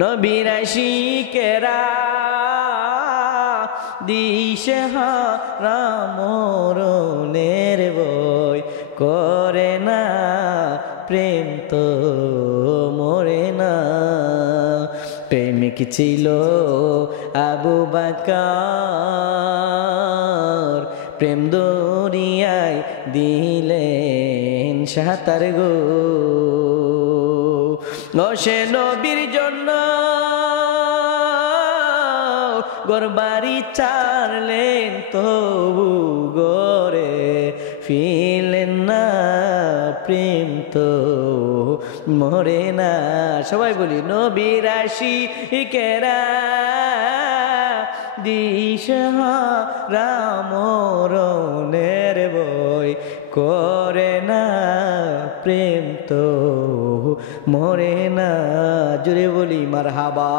নবীর আশিকেরা দিশেহারা মরণের ভয় করে না, প্রেম তো মরে না। প্রেমিক ছিল আবু বকর, প্রেম দরিয়ায় দিলেন সাঁতার গো। সে নবীর জন্য ঘরবাড়ি ছাড়লেন, তবু গরে ফিরলেন না, প্রেম তো মরে না। সবাই বলি নবীর আশিকেরা দিশেহারা মরণের ভয় করে না, প্রেম তো মরে না। জুড়ে বলি মারহাবা।